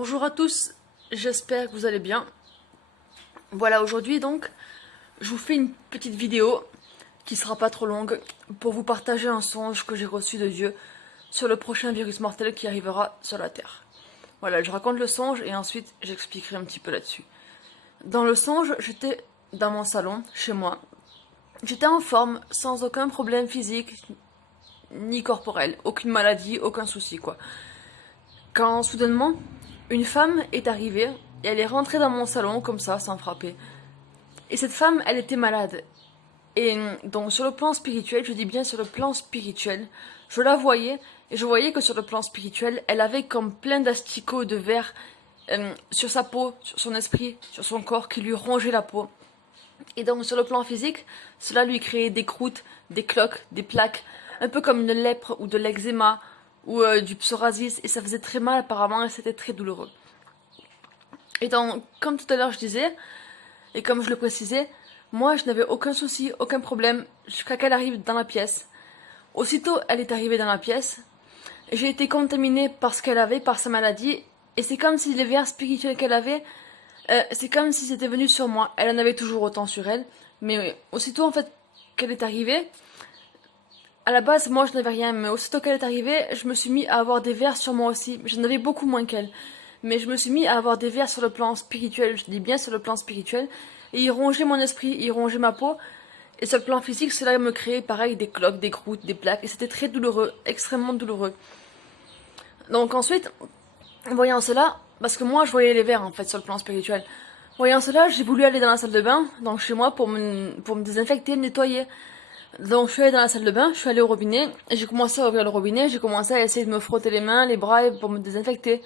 Bonjour à tous, j'espère que vous allez bien. Voilà, aujourd'hui donc, je vous fais une petite vidéo qui sera pas trop longue pour vous partager un songe que j'ai reçu de Dieu sur le prochain virus mortel qui arrivera sur la Terre. Voilà, je raconte le songe et ensuite j'expliquerai un petit peu là-dessus. Dans le songe, j'étais dans mon salon, chez moi. J'étais en forme, sans aucun problème physique ni corporel, aucune maladie, aucun souci quoi. Quand soudainement, une femme est arrivée et elle est rentrée dans mon salon comme ça, sans frapper. Et cette femme, elle était malade. Et donc sur le plan spirituel, je dis bien sur le plan spirituel, je la voyais et je voyais que sur le plan spirituel, elle avait comme plein d'asticots de verre sur sa peau, sur son esprit, sur son corps qui lui rongeait la peau. Et donc sur le plan physique, cela lui créait des croûtes, des cloques, des plaques, un peu comme une lèpre ou de l'eczéma ou du psoriasis, et ça faisait très mal apparemment et c'était très douloureux. Et donc, comme tout à l'heure je disais, et comme je le précisais, moi je n'avais aucun souci, aucun problème jusqu'à qu'elle arrive dans la pièce. Aussitôt elle est arrivée dans la pièce, j'ai été contaminée par ce qu'elle avait, par sa maladie, et c'est comme si les vers spirituels qu'elle avait, c'est comme si c'était venu sur moi. Elle en avait toujours autant sur elle, mais aussitôt en fait qu'elle est arrivée, à la base moi je n'avais rien, mais aussitôt qu'elle est arrivée, je me suis mis à avoir des vers sur moi aussi. J'en avais beaucoup moins qu'elle, mais je me suis mis à avoir des vers sur le plan spirituel, je dis bien sur le plan spirituel, et ils rongeaient mon esprit, ils rongeaient ma peau, et sur le plan physique, cela me créait pareil des cloques, des croûtes, des plaques, et c'était très douloureux, extrêmement douloureux. Donc ensuite, voyant cela, parce que moi je voyais les vers en fait sur le plan spirituel, voyant cela, j'ai voulu aller dans la salle de bain, donc chez moi, pour me désinfecter, me nettoyer. Donc je suis allée dans la salle de bain, je suis allée au robinet, et j'ai commencé à ouvrir le robinet, j'ai commencé à essayer de me frotter les mains, les bras pour me désinfecter.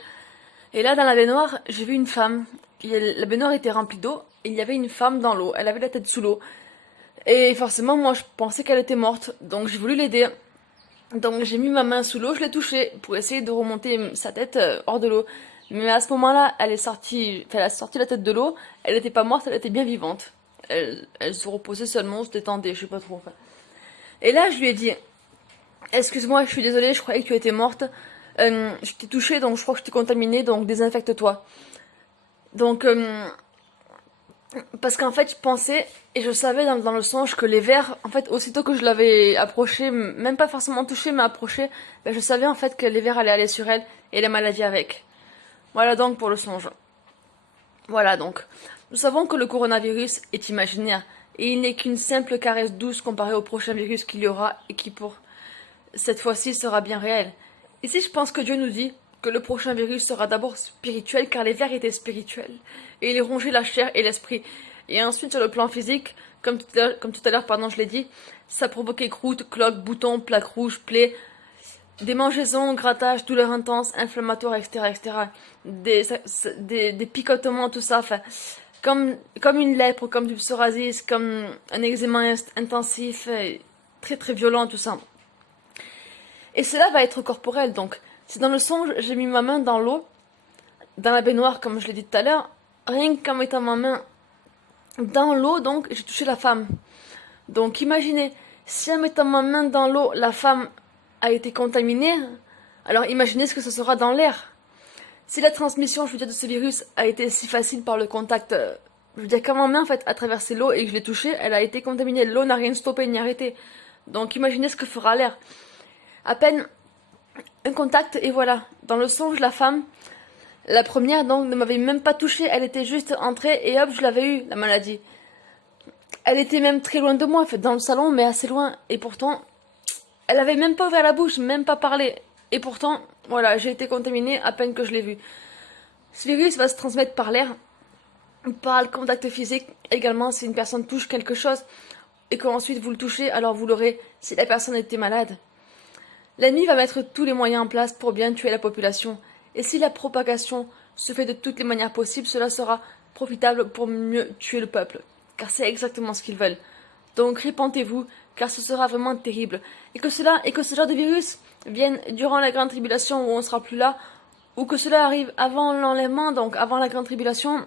Et là, dans la baignoire, j'ai vu une femme. La baignoire était remplie d'eau, et il y avait une femme dans l'eau, elle avait la tête sous l'eau. Et forcément, moi je pensais qu'elle était morte, donc j'ai voulu l'aider. Donc j'ai mis ma main sous l'eau, je l'ai touchée pour essayer de remonter sa tête hors de l'eau. Mais à ce moment-là, elle a sorti la tête de l'eau, elle n'était pas morte, elle était bien vivante. Elle se reposait seulement, se détendait, je sais pas trop. Enfin. Et là, je lui ai dit, excuse-moi, je suis désolée, je croyais que tu étais morte. Je t'ai touchée, donc je crois que je t'ai contaminée, donc désinfecte-toi. Donc, parce qu'en fait, je pensais, et je savais dans le songe que les vers, en fait, aussitôt que je l'avais approché, même pas forcément touché, mais approché, ben, je savais en fait que les vers allaient aller sur elle, et la maladie avec. Voilà donc pour le songe. Voilà donc. Nous savons que le coronavirus est imaginaire, et il n'est qu'une simple caresse douce comparée au prochain virus qu'il y aura, et qui pour cette fois-ci sera bien réel. Ici, je pense que Dieu nous dit que le prochain virus sera d'abord spirituel, car les vers étaient spirituels, et ils rongeaient la chair et l'esprit. Et ensuite, sur le plan physique, comme tout à l'heure, pardon, je l'ai dit, ça provoquait croûtes, cloques, boutons, plaques rouges, plaies, démangeaisons, grattages, douleurs intenses, inflammatoires, etc., etc. Des picotements, tout ça, enfin, comme une lèpre, comme du psoriasis, comme un eczéma intensif, très très violent, tout ça. Et cela va être corporel, donc. Si dans le songe, j'ai mis ma main dans l'eau, dans la baignoire, comme je l'ai dit tout à l'heure, rien qu'en mettant ma main dans l'eau, donc, j'ai touché la femme. Donc, imaginez, si en mettant ma main dans l'eau, la femme a été contaminée, alors imaginez ce que ce sera dans l'air. Si la transmission, je veux dire, de ce virus a été si facile par le contact, je veux dire, quand ma main, en fait, a traversé l'eau et que je l'ai touchée, elle a été contaminée. L'eau n'a rien stoppé ni arrêté. Donc, imaginez ce que fera l'air. À peine un contact et voilà. Dans le songe, la femme, la première donc ne m'avait même pas touchée, elle était juste entrée et hop, je l'avais eu, la maladie. Elle était même très loin de moi, en fait, dans le salon, mais assez loin. Et pourtant, elle avait même pas ouvert la bouche, même pas parlé. Et pourtant, voilà, j'ai été contaminée à peine que je l'ai vue. Ce virus va se transmettre par l'air, par le contact physique. Également, si une personne touche quelque chose et qu'ensuite vous le touchez, alors vous l'aurez si la personne était malade. L'ennemi va mettre tous les moyens en place pour bien tuer la population. Et si la propagation se fait de toutes les manières possibles, cela sera profitable pour mieux tuer le peuple. Car c'est exactement ce qu'ils veulent. Donc répentez-vous, car ce sera vraiment terrible. Et que ce genre de virus vienne durant la grande tribulation où on ne sera plus là, ou que cela arrive avant l'enlèvement, donc avant la grande tribulation,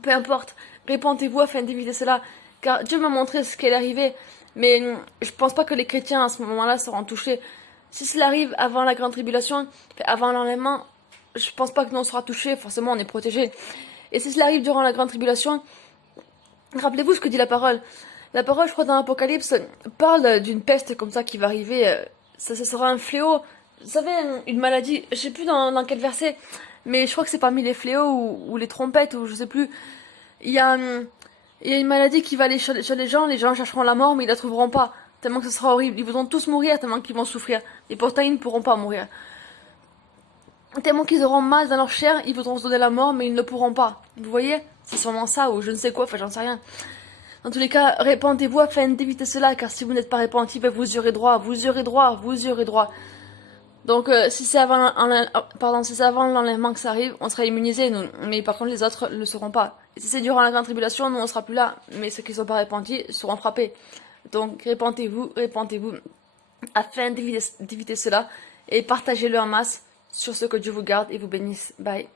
peu importe, répentez-vous afin d'éviter cela. Car Dieu m'a montré ce qui est arrivé, mais je pense pas que les chrétiens à ce moment-là seront touchés. Si cela arrive avant la grande tribulation, avant l'enlèvement, je pense pas que nous on sera touchés, forcément on est protégés. Et si cela arrive durant la grande tribulation, rappelez-vous ce que dit la parole. La parole, je crois, dans l'Apocalypse, parle d'une peste comme ça qui va arriver. Ça sera un fléau. Vous savez, une maladie, je sais plus dans quel verset, mais je crois que c'est parmi les fléaux ou les trompettes, ou je sais plus. Il y a, il y a une maladie qui va aller chez les gens chercheront la mort, mais ils la trouveront pas. Tellement que ce sera horrible. Ils voudront tous mourir, tellement qu'ils vont souffrir. Et pourtant, ils ne pourront pas mourir. Tellement qu'ils auront mal dans leur chair, ils voudront se donner la mort, mais ils ne pourront pas. Vous voyez? C'est sûrement ça, ou je ne sais quoi, enfin j'en sais rien. Dans tous les cas, répentez-vous afin d'éviter cela, car si vous n'êtes pas repenti, ben, vous y aurez droit, vous y aurez droit, vous y aurez droit. Donc si c'est avant si c'est avant l'enlèvement que ça arrive, on sera immunisés, nous. Mais par contre, les autres ne le seront pas. Et si c'est durant la grande tribulation, nous on sera plus là. Mais ceux qui ne sont pas repentis seront frappés. Donc répentez-vous, afin d'éviter cela, et partagez-le en masse sur ce que Dieu vous garde et vous bénisse. Bye.